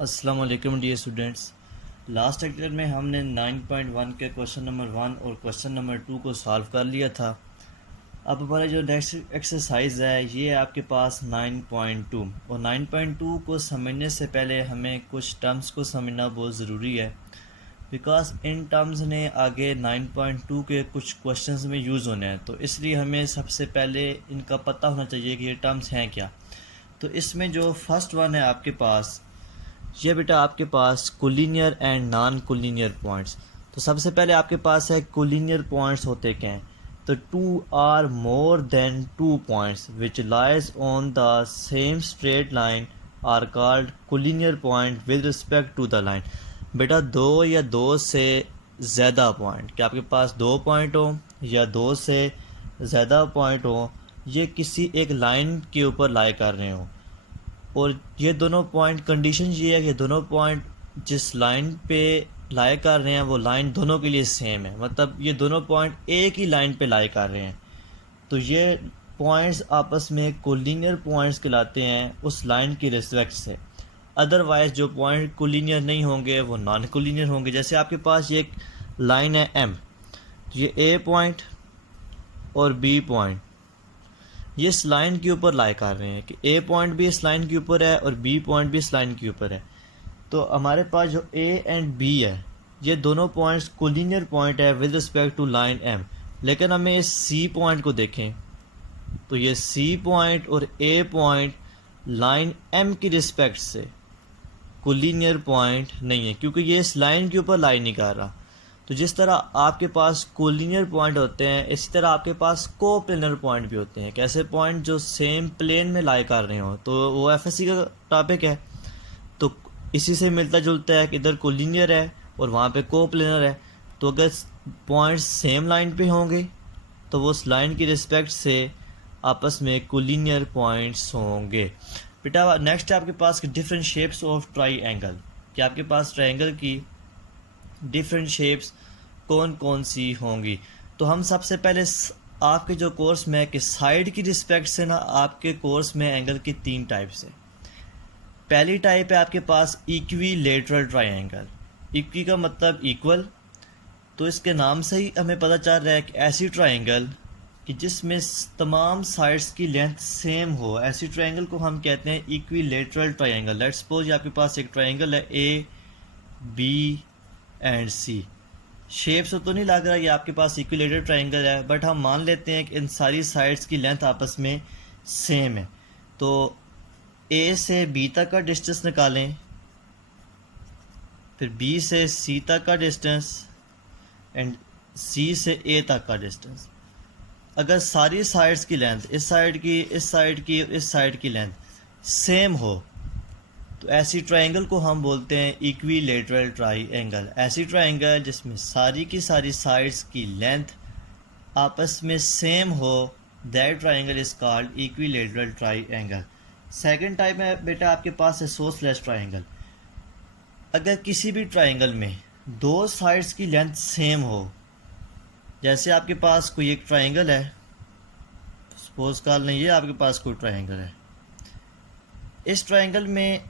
अस्सलाम वालेकुम dear students. Last lecture में हमने 9.1 के क्वेश्चन नंबर 1 और क्वेश्चन नंबर 2 को सॉल्व कर लिया था। अब हमारा जो नेक्स्ट एक्सरसाइज है ये है आपके पास 9.2 और 9.2 को समझने से पहले हमें कुछ टर्म्स को समझना बहुत ज़रूरी है, बिकॉज इन टर्म्स ने आगे 9.2 के कुछ क्वेश्चंस में यूज़ होने हैं। तो इसलिए हमें सबसे पहले इनका पता होना चाहिए कि ये टर्म्स हैं क्या। तो इसमें जो फर्स्ट वन है आपके पास, ये बेटा आपके पास collinear and non collinear points. तो सबसे पहले आपके पास है कोलिनियर पॉइंट्स होते क्या हैं। तो two or more than two points which lies on the same straight line are called collinear point with respect to the line. बेटा दो या दो से ज़्यादा पॉइंट, कि आपके पास दो पॉइंट हो या दो से ज़्यादा पॉइंट हो, ये किसी एक लाइन के ऊपर लाई कर रहे हो, और ये दोनों पॉइंट, कंडीशन ये है कि दोनों पॉइंट जिस लाइन पे लाई कर रहे हैं वो लाइन दोनों के लिए सेम है, मतलब ये दोनों पॉइंट एक ही लाइन पे लाई कर रहे हैं। तो ये पॉइंट्स आपस में कोलिनियर पॉइंट्स कहलाते हैं उस लाइन की रिस्पेक्ट से। अदरवाइज जो पॉइंट कोलिनियर नहीं होंगे वो नॉन कोलिनियर होंगे। जैसे आपके पास ये एक लाइन है एम, तो ये ए पॉइंट और बी पॉइंट ये इस लाइन के ऊपर लाई कर रहे हैं कि ए पॉइंट भी इस लाइन के ऊपर है और बी पॉइंट भी इस लाइन के ऊपर है। तो हमारे पास जो ए एंड बी है ये दोनों पॉइंट्स कोलिनियर पॉइंट है with respect to line M. लेकिन हमें इस सी पॉइंट को देखें तो ये सी पॉइंट और ए पॉइंट लाइन एम की रिस्पेक्ट से कोलिनियर पॉइंट नहीं है, क्योंकि ये इस लाइन के ऊपर लाई नहीं कर रहा। तो जिस तरह आपके पास कोलिनियर पॉइंट होते हैं, इसी तरह आपके पास कोप्लेनर पॉइंट भी होते हैं। कैसे पॉइंट जो सेम प्लेन में लाई कर रहे हो, तो वो एफएससी का टॉपिक है। तो इसी से मिलता जुलता है कि इधर कोलिनियर है और वहाँ पे कोप्लेनर है। तो अगर पॉइंट्स सेम लाइन पे होंगे तो वो उस लाइन की रिस्पेक्ट से आपस में कोलिनियर पॉइंट्स होंगे। बेटा नेक्स्ट है आपके पास different shapes of triangle, कि आपके पास ट्राइंगल की डिफरेंट शेप्स कौन कौन सी होंगी। तो हम सबसे पहले आपके जो कोर्स में है कि साइड की रिस्पेक्ट से ना आपके कोर्स में एंगल की तीन टाइप्स है। पहली टाइप है आपके पास इक्विलेटरल ट्रायंगल। इक्वी का मतलब इक्वल, तो इसके नाम से ही हमें पता चल रहा है कि ऐसी ट्रायंगल कि जिसमें तमाम साइड्स की लेंथ सेम हो, ऐसी ट्रायंगल को हम कहते हैं इक्विलेटरल ट्रायंगल। लेट्स सपोज ये आपके पास एक ट्रायंगल है A B and C. Shape से तो नहीं लग रहा ये आपके पास इक्विलेटरल ट्रायंगल है, बट हम मान लेते हैं कि इन सारी साइड्स की लेंथ आपस में सेम है। तो ए से बी तक का डिस्टेंस निकालें, फिर बी से सी तक का डिस्टेंस एंड सी से ए तक का डिस्टेंस। अगर सारी साइड्स की लेंथ, इस साइड की, इस साइड की, इस साइड की लेंथ सेम हो, तो ऐसी ट्रायंगल को हम बोलते हैं इक्विलेटरल ट्रायंगल। ऐसी ट्रायंगल जिसमें सारी की सारी साइड्स की लेंथ आपस में सेम हो, that triangle is called equilateral triangle. Second type में बेटा आपके पास है सोसलेस ट्रायंगल। अगर किसी भी ट्रायंगल में दो साइड्स की लेंथ सेम हो, जैसे आपके पास कोई एक ट्रायंगल है, सपोज कर लें ये आपके पास कोई ट्रायंगल है, इस ट्रायंगल में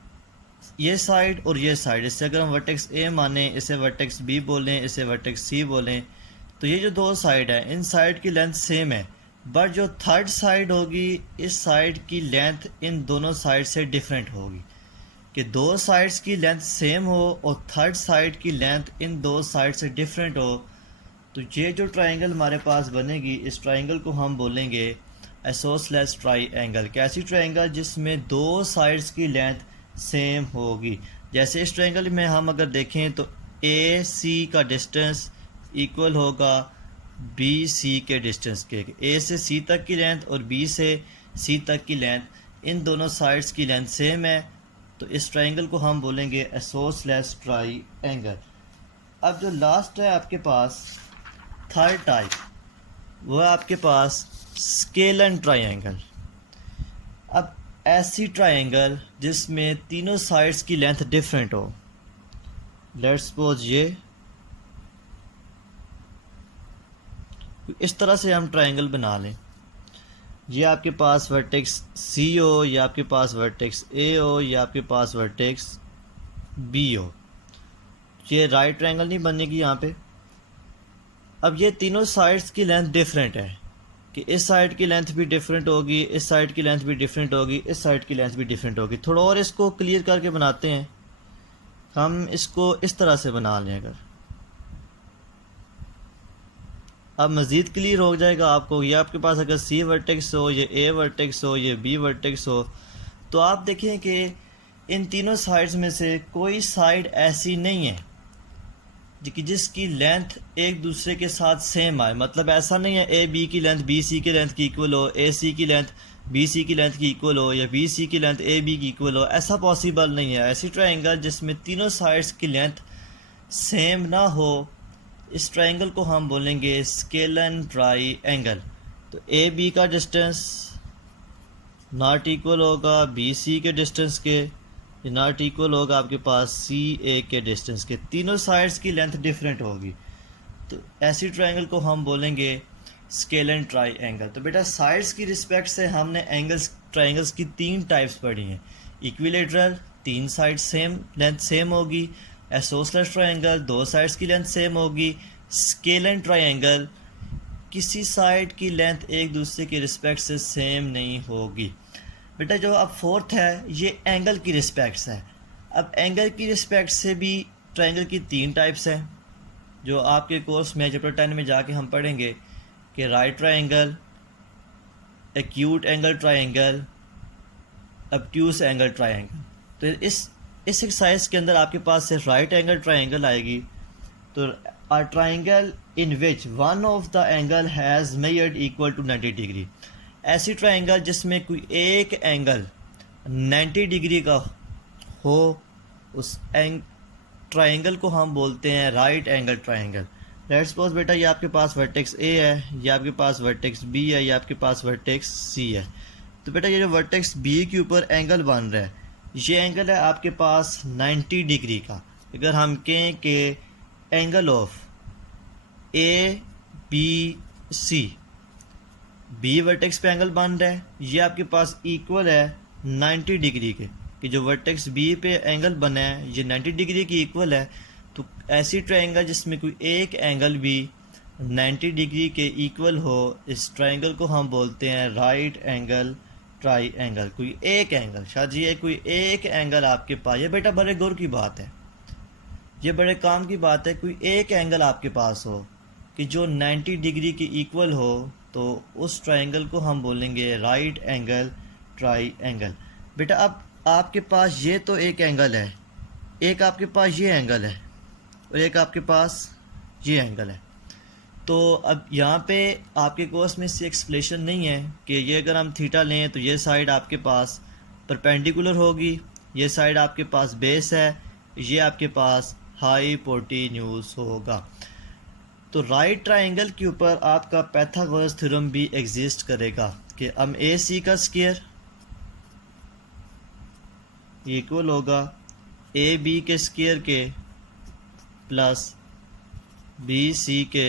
ये साइड और ये साइड, इससे अगर हम वर्टेक्स ए माने, इसे वर्टेक्स बी बोलें, इसे वर्टेक्स सी बोलें, तो ये जो दो साइड है इन साइड की लेंथ सेम है, बट जो थर्ड साइड होगी इस साइड की लेंथ इन दोनों साइड से डिफरेंट होगी। कि दो साइड्स की लेंथ सेम हो और थर्ड साइड की लेंथ इन दो साइड से डिफरेंट हो, तो ये जो ट्रायंगल हमारे पास बनेगी, इस ट्रायंगल को हम बोलेंगे आइसोसेलेस ट्रायंगल। कैसी ट्रायंगल जिसमें दो साइड्स की लेंथ सेम होगी। जैसे इस ट्रायंगल में हम अगर देखें तो ए सी का डिस्टेंस इक्वल होगा बी सी के डिस्टेंस के। ए से सी तक की लेंथ और बी से सी तक की लेंथ, इन दोनों साइड्स की लेंथ सेम है, तो इस ट्रायंगल को हम बोलेंगे आइसोसेलेस ट्रायंगल। अब जो लास्ट है आपके पास थर्ड टाइप, वो है आपके पास स्केलन ट्रायंगल। अब ऐसी ट्रायंगल जिसमें तीनों साइड्स की लेंथ डिफरेंट हो, लेट्स सपोज ये इस तरह से हम ट्रायंगल बना लें। ये आपके पास वर्टेक्स सी हो, या आपके पास वर्टेक्स ए हो, या आपके पास वर्टेक्स बी हो, ये राइट ट्रायंगल नहीं बनेगी यहाँ पे। अब ये तीनों साइड्स की लेंथ डिफरेंट है कि इस साइड की लेंथ भी डिफरेंट होगी, इस साइड की लेंथ भी डिफरेंट होगी, इस साइड की लेंथ भी डिफरेंट होगी। थोड़ा और इसको क्लियर करके बनाते हैं, हम इसको इस तरह से बना लें। अगर अब मज़ीद क्लियर हो जाएगा आपको। ये आपके पास अगर सी वर्टेक्स हो, ये ए वर्टेक्स हो, ये बी वर्टेक्स हो, तो आप देखें कि इन तीनों साइड्स में से कोई साइड ऐसी नहीं है कि जिसकी लेंथ एक दूसरे के साथ सेम आए। मतलब ऐसा नहीं है ए बी की लेंथ बी सी की लेंथ की इक्वल हो, ए सी की लेंथ बी सी की लेंथ की इक्वल हो, या बी सी की लेंथ ए बी की इक्वल हो। ऐसा पॉसिबल नहीं है। ऐसी ट्रायंगल जिसमें तीनों साइड्स की लेंथ सेम ना हो, इस ट्रायंगल को हम बोलेंगे स्केलन ट्रायंगल। तो ए बी का डिस्टेंस नॉट इक्वल होगा बी सी के डिस्टेंस के, ये नॉट इक्वल होगा आपके पास सी ए के डिस्टेंस के। तीनों साइड्स की लेंथ डिफरेंट होगी, तो ऐसी ट्रायंगल को हम बोलेंगे स्केलन ट्रायंगल। तो बेटा साइड्स की रिस्पेक्ट से हमने एंगल्स ट्रायंगल्स की तीन टाइप्स पढ़ी हैं। इक्विलेटरल, तीन साइड सेम लेंथ सेम होगी। एसोसलेस ट्रायंगल, दो साइड्स की लेंथ सेम होगी। स्केलन ट्रायंगल, किसी साइड की लेंथ एक दूसरे की रिस्पेक्ट से सेम नहीं होगी। बेटा जो अब फोर्थ है ये एंगल की रिस्पेक्ट्स है। अब एंगल की रिस्पेक्ट से भी ट्रायंगल की तीन टाइप्स हैं, जो आपके कोर्स में चैप्टर 10 में जाके हम पढ़ेंगे कि right triangle, acute angle triangle, obtuse angle triangle. तो इस एक्सरसाइज के अंदर आपके पास सिर्फ राइट एंगल ट्रायंगल आएगी। तो a triangle in which one of the angle has measured equal to 90 degree, ऐसी ट्रायंगल जिसमें कोई एक एंगल 90 डिग्री का हो, उस ट्रायंगल को हम बोलते हैं right angle triangle. Let's suppose बेटा ये आपके पास वर्टेक्स ए है, ये आपके पास वर्टेक्स बी है, ये आपके पास वर्टेक्स सी है। तो बेटा ये जो वर्टेक्स बी के ऊपर एंगल बन रहा है, ये एंगल है आपके पास 90 डिग्री का। अगर हम कहें कि angle of A B C, B vertex पे एंगल बन रहा है, ये आपके पास इक्वल है 90 डिग्री के, कि जो वर्टेक्स बी पे एंगल बना है ये 90 डिग्री की इक्वल है। तो ऐसी ट्रायंगल जिसमें कोई एक एंगल भी 90 डिग्री के इक्वल हो, इस ट्रायंगल को हम बोलते हैं राइट एंगल ट्रायंगल। कोई एक एंगल, शायद ये कोई एक एंगल आपके पास, ये बेटा बड़े गौर की बात है, ये बड़े काम की बात है, कोई एक एंगल आपके पास हो कि जो 90 डिग्री की इक्वल हो, तो उस ट्रायंगल को हम बोलेंगे राइट एंगल ट्रायंगल। बेटा अब आपके पास ये तो एक एंगल है, एक आपके पास ये एंगल है, और एक आपके पास ये एंगल है। तो अब यहाँ पे आपके कोर्स में इससे एक्सप्लेनेशन नहीं है कि ये अगर हम थीटा लें तो ये साइड आपके पास परपेंडिकुलर होगी, ये साइड आपके पास बेस है, ये आपके पास हाइपोटेन्यूज होगा। तो राइट ट्रायंगल के ऊपर आपका पाइथागोरस थ्योरम भी एग्जिस्ट करेगा कि हम ए सी का स्क्वायर इक्वल होगा ए बी के स्क्वायर के प्लस बी सी के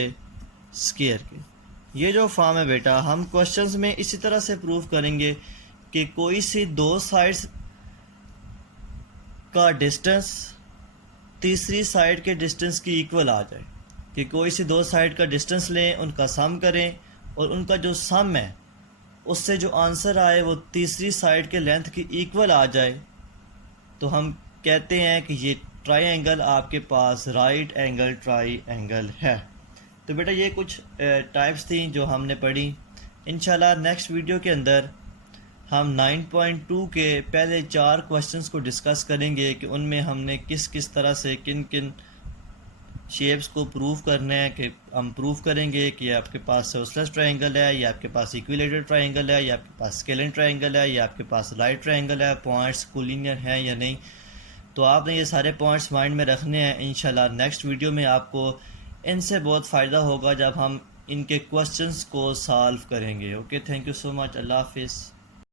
स्क्वायर के। ये जो फॉर्म है बेटा, हम क्वेश्चंस में इसी तरह से प्रूव करेंगे कि कोई सी दो साइड्स का डिस्टेंस तीसरी साइड के डिस्टेंस की इक्वल आ जाए, कि कोई सी दो साइड का डिस्टेंस लें, उनका सम करें, और उनका जो सम है उससे जो आंसर आए वो तीसरी साइड के लेंथ की इक्वल आ जाए, तो हम कहते हैं कि ये ट्रायंगल आपके पास राइट एंगल ट्रायंगल है। तो बेटा ये कुछ टाइप्स थी जो हमने पढ़ी। इंशाल्लाह नेक्स्ट वीडियो के अंदर हम 9.2 के पहले 4 क्वेश्चंस को डिस्कस करेंगे कि उनमें हमने किस किस तरह से किन किन शेप्स को प्रूव करना है। कि हम प्रूव करेंगे कि आपके पास आइसोसेलेस ट्रायंगल है, या आपके पास इक्विलेटरल ट्रायंगल है, या आपके पास स्केलन ट्रायंगल है, या आपके पास राइट ट्रायंगल है, पॉइंट्स कोलिनियर हैं या नहीं। तो आपने ये सारे पॉइंट्स माइंड में रखने हैं। इंशाल्लाह नेक्स्ट वीडियो में आपको इनसे बहुत फ़ायदा होगा जब हम इनके क्वेश्चंस को सॉल्व करेंगे। Okay, thank you so much. अल्लाह हाफिज़।